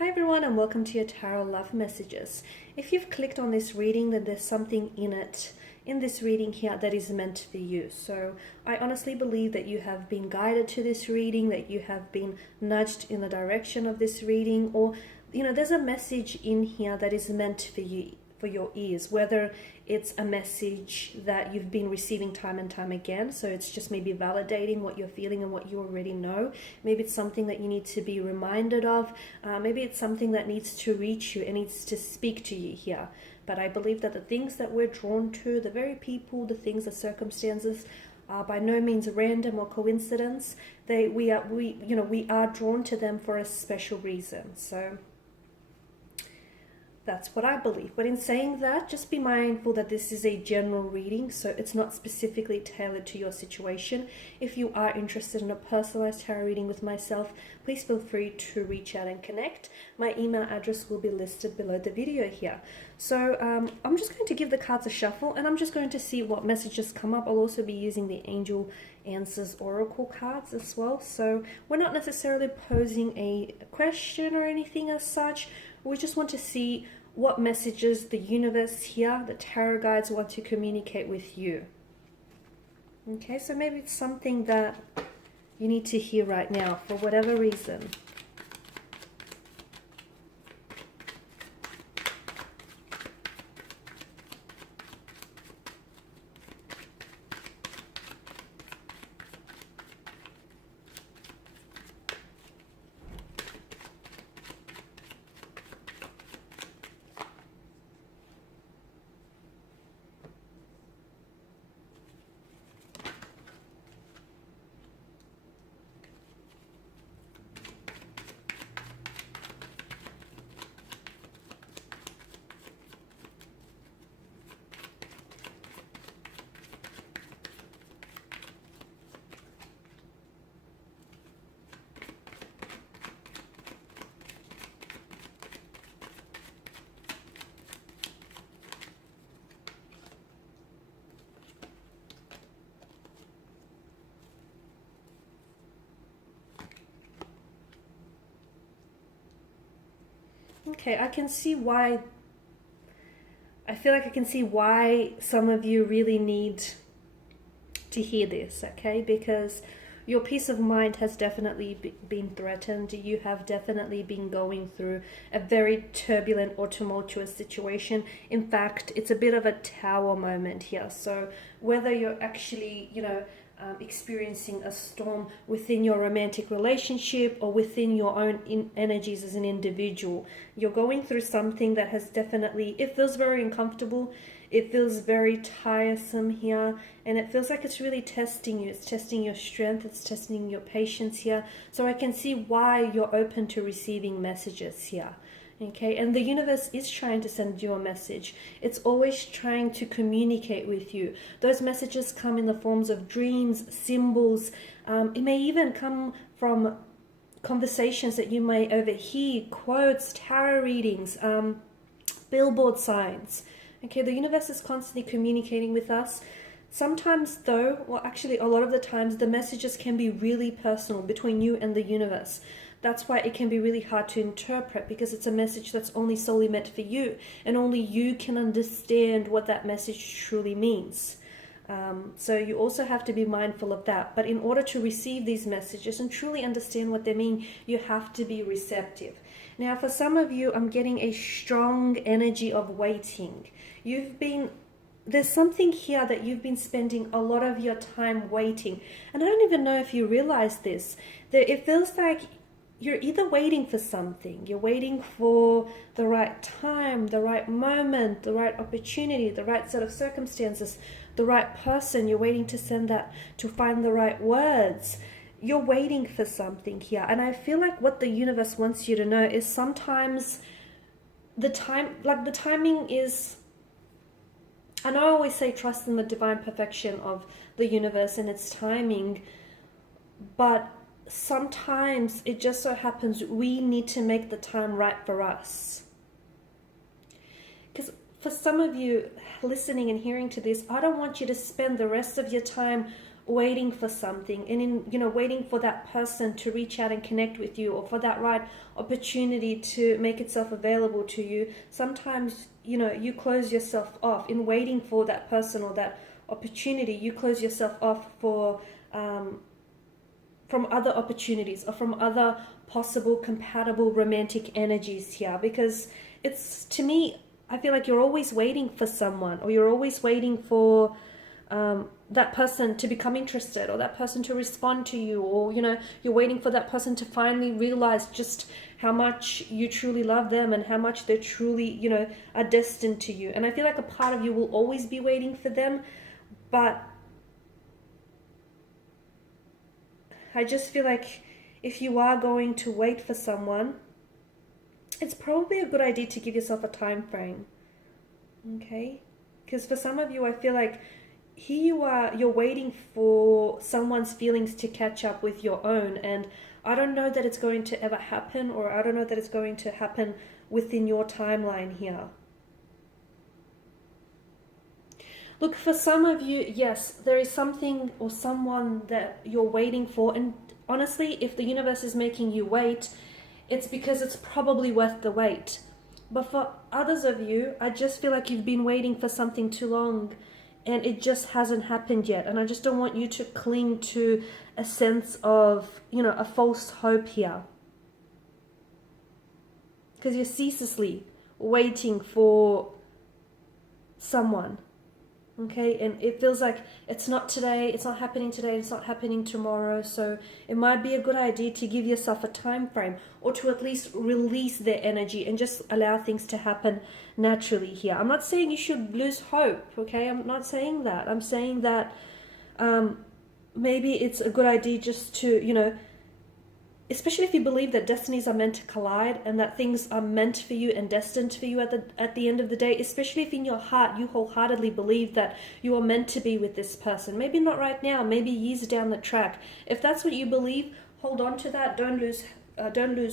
Hi everyone, and welcome to your Tarot Love Messages. If you've clicked on this reading, then there's something in this reading here that is meant for you. So I honestly believe that you have been guided to this reading, that you have been nudged in the direction of this reading, or there's a message in here that is meant for you, for your ears, whether it's a message that you've been receiving time and time again, so it's just maybe validating what you're feeling and what you already know. Maybe it's something that you need to be reminded of. Maybe it's something that needs to reach you and needs to speak to you here. But I believe that the things that we're drawn to, the very people, the things, the circumstances, are by no means random or coincidence. We are drawn to them for a special reason. So that's what I believe. But in saying that, just be mindful that this is a general reading, so it's not specifically tailored to your situation. If you are interested in a personalized tarot reading with myself, please feel free to reach out and connect. My email address will be listed below the video here. So I'm just going to give the cards a shuffle, and I'm just going to see what messages come up. I'll also be using the Angel Answers Oracle cards as well. So we're not necessarily posing a question or anything as such. We just want to see what messages the universe here, the tarot guides, want to communicate with you. Okay, so maybe it's something that you need to hear right now for whatever reason. Okay, I feel like I can see why some of you really need to hear this, okay? Because your peace of mind has definitely been threatened. You have definitely been going through a very turbulent or tumultuous situation. In fact, it's a bit of a tower moment here. So whether you're actually, experiencing a storm within your romantic relationship or within your own energies as an individual, you're going through something that has definitely, it feels very uncomfortable, it feels very tiresome here, and it feels like it's really testing you. It's testing your strength, it's testing your patience here. So I can see why you're open to receiving messages here. Okay, and the universe is trying to send you a message. It's always trying to communicate with you. Those messages come in the forms of dreams, symbols. It may even come from conversations that you may overhear, quotes, tarot readings, billboard signs. Okay, the universe is constantly communicating with us. Sometimes though, well actually a lot of the times, the messages can be really personal between you and the universe. That's why it can be really hard to interpret, because it's a message that's only solely meant for you, and only you can understand what that message truly means. So you also have to be mindful of that. But in order to receive these messages and truly understand what they mean, you have to be receptive. Now, for some of you, I'm getting a strong energy of waiting. There's something here that you've been spending a lot of your time waiting. And I don't even know if you realize this, that it feels like you're either waiting for something, you're waiting for the right time, the right moment, the right opportunity, the right set of circumstances, the right person. You're waiting to find the right words. You're waiting for something here. And I feel like what the universe wants you to know is sometimes the timing is, and I always say trust in the divine perfection of the universe and its timing, but sometimes it just so happens we need to make the time right for us. Because for some of you listening and hearing to this, I don't want you to spend the rest of your time waiting for something, and in, you know, waiting for that person to reach out and connect with you, or for that right opportunity to make itself available to you, sometimes, you know, you close yourself off in waiting for that person or that opportunity. You close yourself off for from other opportunities or from other possible compatible romantic energies here, because it's, to me, I feel like you're always waiting for someone, or you're always waiting for that person to become interested, or that person to respond to you, or, you know, you're waiting for that person to finally realize just how much you truly love them and how much they're truly, you know, are destined to you. And I feel like a part of you will always be waiting for them, but I just feel like if you are going to wait for someone, it's probably a good idea to give yourself a time frame, okay? Because for some of you, I feel like here you are, you're waiting for someone's feelings to catch up with your own, and I don't know that it's going to ever happen, or I don't know that it's going to happen within your timeline here. Look, for some of you, yes, there is something or someone that you're waiting for, and honestly, if the universe is making you wait, it's because it's probably worth the wait. But for others of you, I just feel like you've been waiting for something too long, and it just hasn't happened yet. And I just don't want you to cling to a sense of, you know, a false hope here, because you're ceaselessly waiting for someone. Okay, and it feels like it's not today, it's not happening today, it's not happening tomorrow. So it might be a good idea to give yourself a time frame, or to at least release their energy and just allow things to happen naturally here. I'm not saying you should lose hope, okay? I'm not saying that. I'm saying that maybe it's a good idea just to, you know, especially if you believe that destinies are meant to collide, and that things are meant for you and destined for you at the end of the day, especially if in your heart you wholeheartedly believe that you are meant to be with this person. Maybe not right now, maybe years down the track. If that's what you believe, hold on to that. Don't lose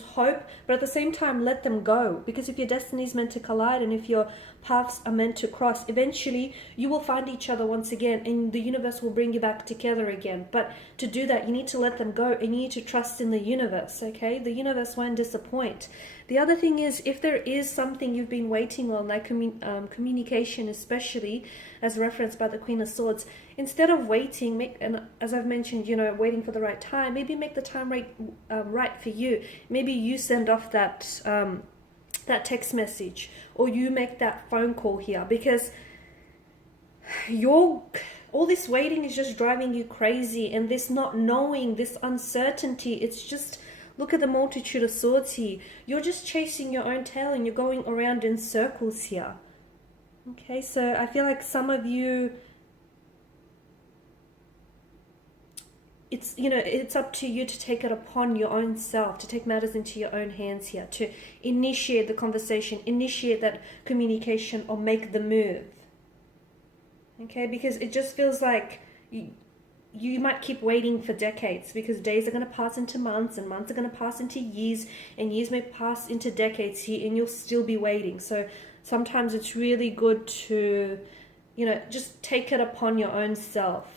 hope, but at the same time, let them go. Because if your destiny is meant to collide, and if your paths are meant to cross, eventually you will find each other once again, and the universe will bring you back together again. But to do that, you need to let them go, and you need to trust in the universe, okay? The universe won't disappoint. The other thing is, if there is something you've been waiting on, like communication, especially as referenced by the Queen of Swords, instead of waiting, and as I've mentioned, you know, waiting for the right time, maybe make the time right for you. Maybe you send off that that text message, or you make that phone call here, because all this waiting is just driving you crazy, and this not knowing, this uncertainty, it's just, look at the multitude of swords here. You're just chasing your own tail, and you're going around in circles here. Okay, so I feel like some of you, it's, you know, it's up to you to take it upon your own self, to take matters into your own hands here, to initiate the conversation, initiate that communication, or make the move. Okay, because it just feels like you might keep waiting for decades, because days are going to pass into months, and months are going to pass into years, and years may pass into decades here, and you'll still be waiting. So sometimes it's really good to, you know, just take it upon your own self.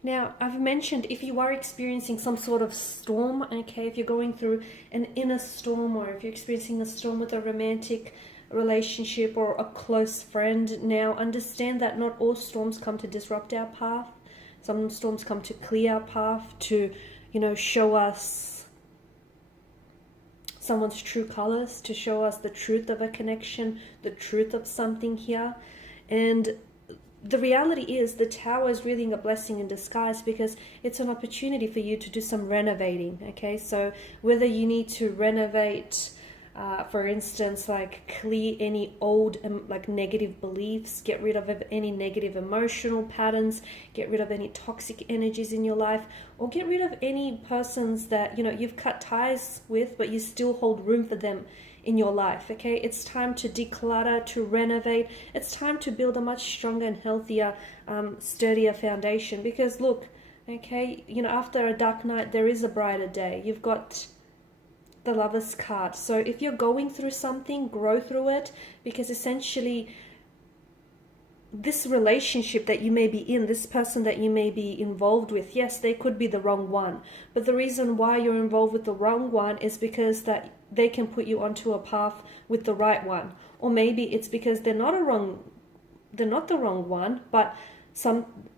Now, I've mentioned, if you are experiencing some sort of storm, okay, if you're going through an inner storm, or if you're experiencing a storm with a romantic relationship or a close friend, now understand that not all storms come to disrupt our path. Some storms come to clear our path, to, you know, show us someone's true colors, to show us the truth of a connection, the truth of something here. And the reality is, the Tower is really a blessing in disguise, because it's an opportunity for you to do some renovating, okay? So whether you need to renovate, for instance, like clear any old like negative beliefs, get rid of any negative emotional patterns, get rid of any toxic energies in your life, or get rid of any persons that, you know, you've cut ties with, but you still hold room for them in your life, okay? It's time to declutter, to renovate. It's time to build a much stronger and healthier, sturdier foundation, because look, okay, you know, after a dark night, there is a brighter day. You've got the Lover's card. So if you're going through something, grow through it, because essentially this relationship that you may be in, this person that you may be involved with, yes, they could be the wrong one. But the reason why you're involved with the wrong one is because that they can put you onto a path with the right one. Or maybe it's because they're not the wrong one, but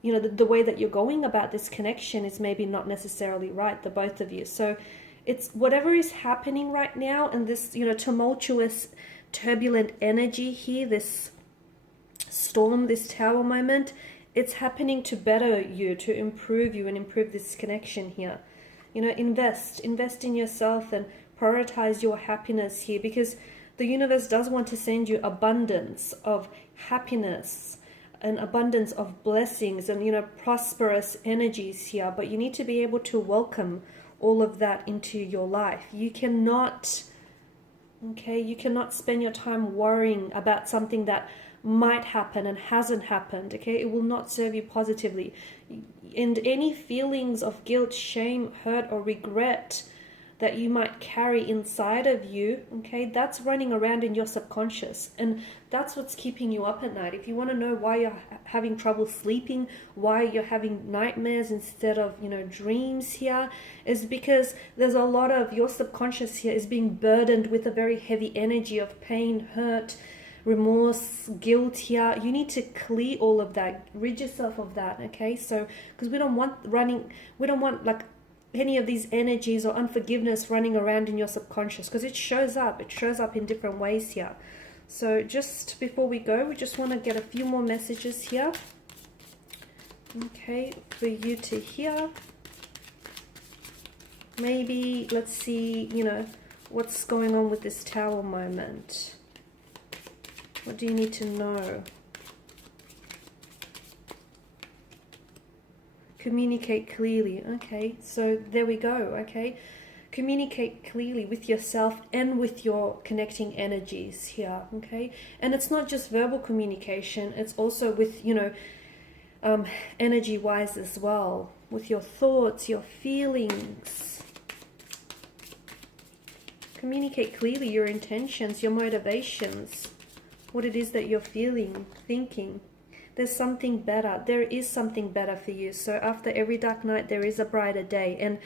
the way that you're going about this connection is maybe not necessarily right, the both of you. So it's whatever is happening right now, and this, tumultuous, turbulent energy here, this storm, this tower moment, it's happening to better you, to improve you and improve this connection here. Invest in yourself and prioritize your happiness here, because the universe does want to send you abundance of happiness, an abundance of blessings and, prosperous energies here. But you need to be able to welcome all of that into your life. You cannot spend your time worrying about something that might happen and hasn't happened. It will not serve you positively. And any feelings of guilt, shame, hurt, or regret that you might carry inside of you, that's running around in your subconscious, and that's what's keeping you up at night. If you want to know why you're having trouble sleeping, why you're having nightmares instead of dreams here, is because there's a lot of your subconscious here is being burdened with a very heavy energy of pain, hurt, remorse, guilt here. You need to clear all of that, rid yourself of that. So because we don't want like any of these energies or unforgiveness running around in your subconscious, because it shows up in different ways here. So just before we go, we just want to get a few more messages here, for you to hear. Maybe let's see, what's going on with this tower moment. What do you need to know? Communicate clearly. So there we go. Communicate clearly with yourself and with your connecting energies here. And it's not just verbal communication, it's also with energy wise as well, with your thoughts, your feelings. Communicate clearly your intentions, your motivations, what it is that you're feeling, thinking. There's something better. There is something better for you. So after every dark night, there is a brighter day. And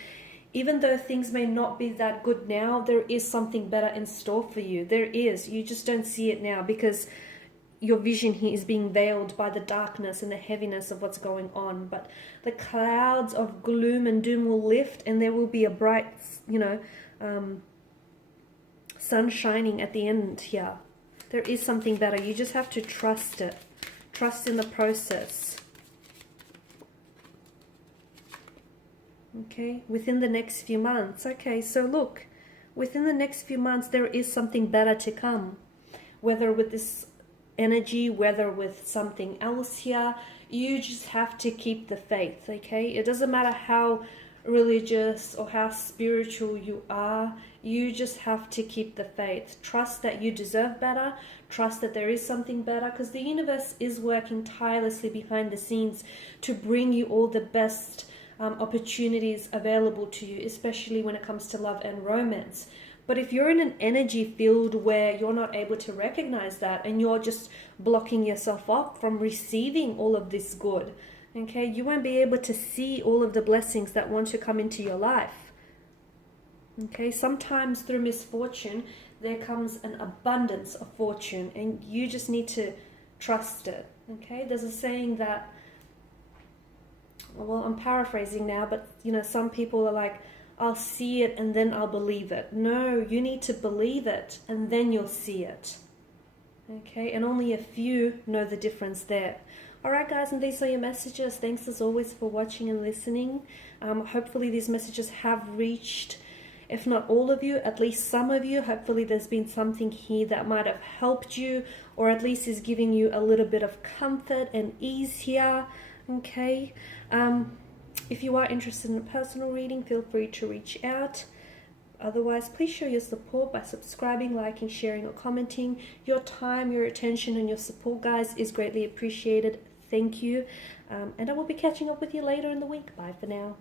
even though things may not be that good now, there is something better in store for you. There is. You just don't see it now because your vision here is being veiled by the darkness and the heaviness of what's going on. But the clouds of gloom and doom will lift, and there will be a bright, sun shining at the end here. There is something better. You just have to trust it. Trust in the process. Within the next few months. So look, within the next few months, there is something better to come. Whether with this energy, whether with something else here, you just have to keep the faith, It doesn't matter how religious or how spiritual you are, you just have to keep the faith. Trust that you deserve better. Trust that there is something better, because the universe is working tirelessly behind the scenes to bring you all the best opportunities available to you, especially when it comes to love and romance. But if you're in an energy field where you're not able to recognize that, and you're just blocking yourself up from receiving all of this good, you won't be able to see all of the blessings that want to come into your life. Sometimes through misfortune, there comes an abundance of fortune, and you just need to trust it. There's a saying that, well, I'm paraphrasing now, but some people are like, I'll see it and then I'll believe it. No, you need to believe it and then you'll see it. And only a few know the difference there. Alright guys, and these are your messages. Thanks as always for watching and listening. Hopefully these messages have reached, if not all of you, at least some of you. Hopefully there's been something here that might have helped you, or at least is giving you a little bit of comfort and ease here. If you are interested in a personal reading, feel free to reach out. Otherwise, please show your support by subscribing, liking, sharing, or commenting. Your time, your attention, and your support, guys, is greatly appreciated. Thank you. And I will be catching up with you later in the week. Bye for now.